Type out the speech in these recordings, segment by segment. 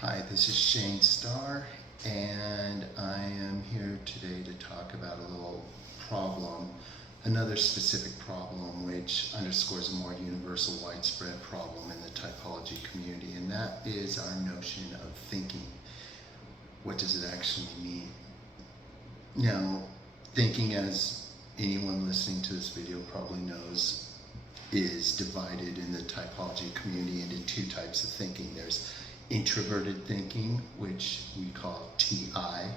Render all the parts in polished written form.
Hi, this is Shane Starr, and I am here today to talk about a little problem, another specific problem which underscores a more universal, widespread problem in the typology community, and that is our notion of thinking. What does it actually mean? Now, thinking, as anyone listening to this video probably knows, is divided in the typology community into two types of thinking. There's introverted thinking, which we call TI,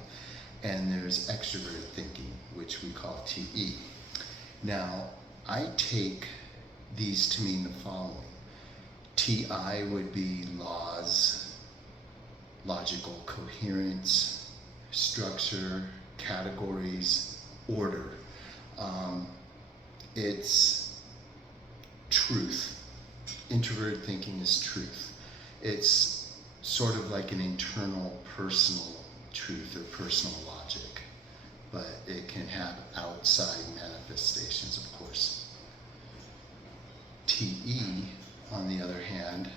and there's extroverted thinking, which we call TE. Now, I take these to mean the following. TI would be laws, logical coherence, structure, categories, order. It's truth. Introverted thinking is truth. It's sort of like an internal personal truth or personal logic, but it can have outside manifestations, of course. TE, on the other hand,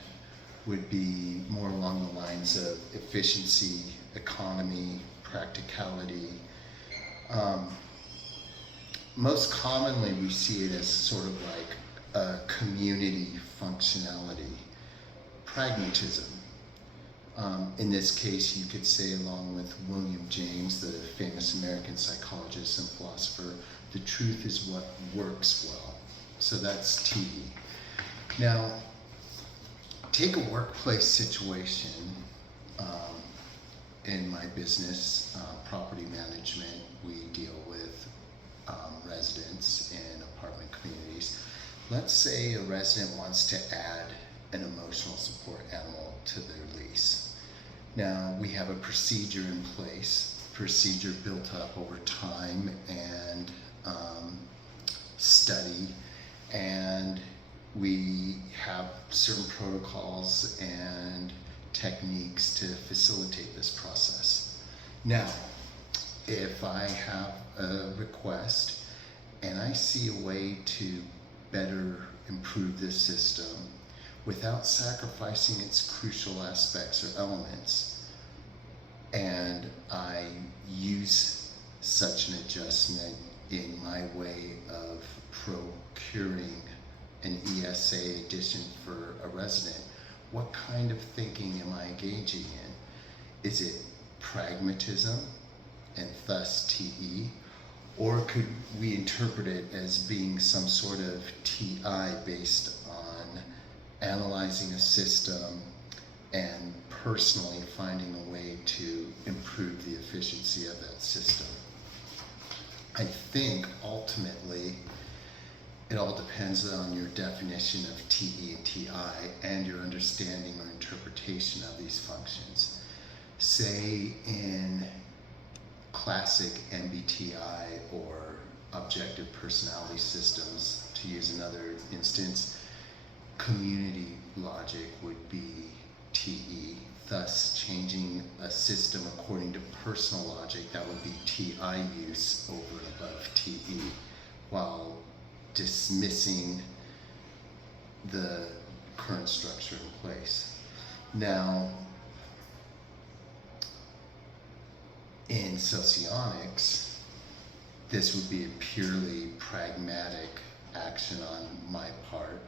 would be more along the lines of efficiency, economy, practicality. Most commonly, we see it as sort of like a community functionality, pragmatism. In this case, you could say, along with William James, the famous American psychologist and philosopher, the truth is what works well. So that's TE. Now, take a workplace situation. In my business, property management, we deal with residents in apartment communities. Let's say a resident wants to add an emotional support animal to their lease. Now, we have a procedure in place, procedure built up over time and study, and we have certain protocols and techniques to facilitate this process. Now, if I have a request and I see a way to better improve this system without sacrificing its crucial aspects or elements, and I use such an adjustment in my way of procuring an ESA addition for a resident, what kind of thinking am I engaging in? Is it pragmatism and thus TE? Or could we interpret it as being some sort of TI based on analyzing a system and personally finding a way to improve the efficiency of that system? I think ultimately it all depends on your definition of TE and TI and your understanding or interpretation of these functions. Say in classic MBTI or objective personality systems, to use another instance, community logic would be TE, thus changing a system according to personal logic, that would be TI use over and above TE, while dismissing the current structure in place. Now, in socionics, this would be a purely pragmatic action on my part,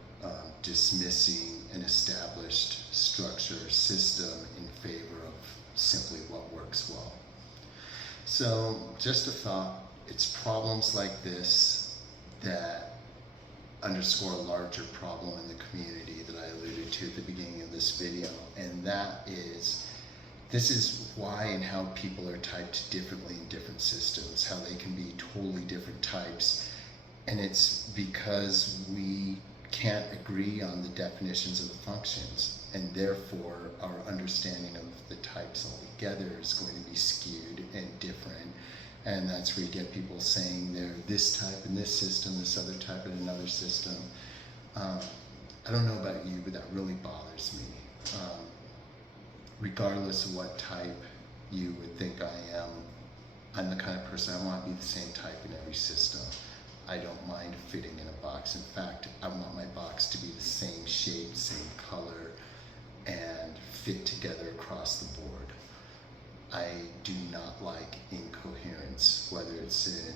dismissing an established structure or system in favor of simply what works well. So, just a thought, it's problems like this that underscore a larger problem in the community that I alluded to at the beginning of this video, and that is, this is why and how people are typed differently in different systems, how they can be totally different types, and it's because we can't agree on the definitions of the functions, and therefore our understanding of the types altogether is going to be skewed and different. And that's where you get people saying they're this type in this system, this other type in another system. I don't know about you, but that really bothers me. Regardless of what type you would think I am, I'm the kind of person I want to be the same type in every system. I don't mind fitting in a box. In fact, I want my box to be the same shape, same color, and fit together across the I do not like incoherence, whether it's in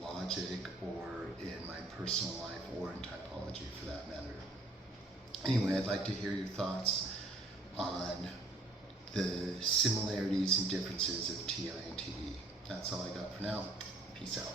logic or in my personal life or in typology for that matter. Anyway, I'd like to hear your thoughts on the similarities and differences of TI and TE. That's all I got for now. Peace out.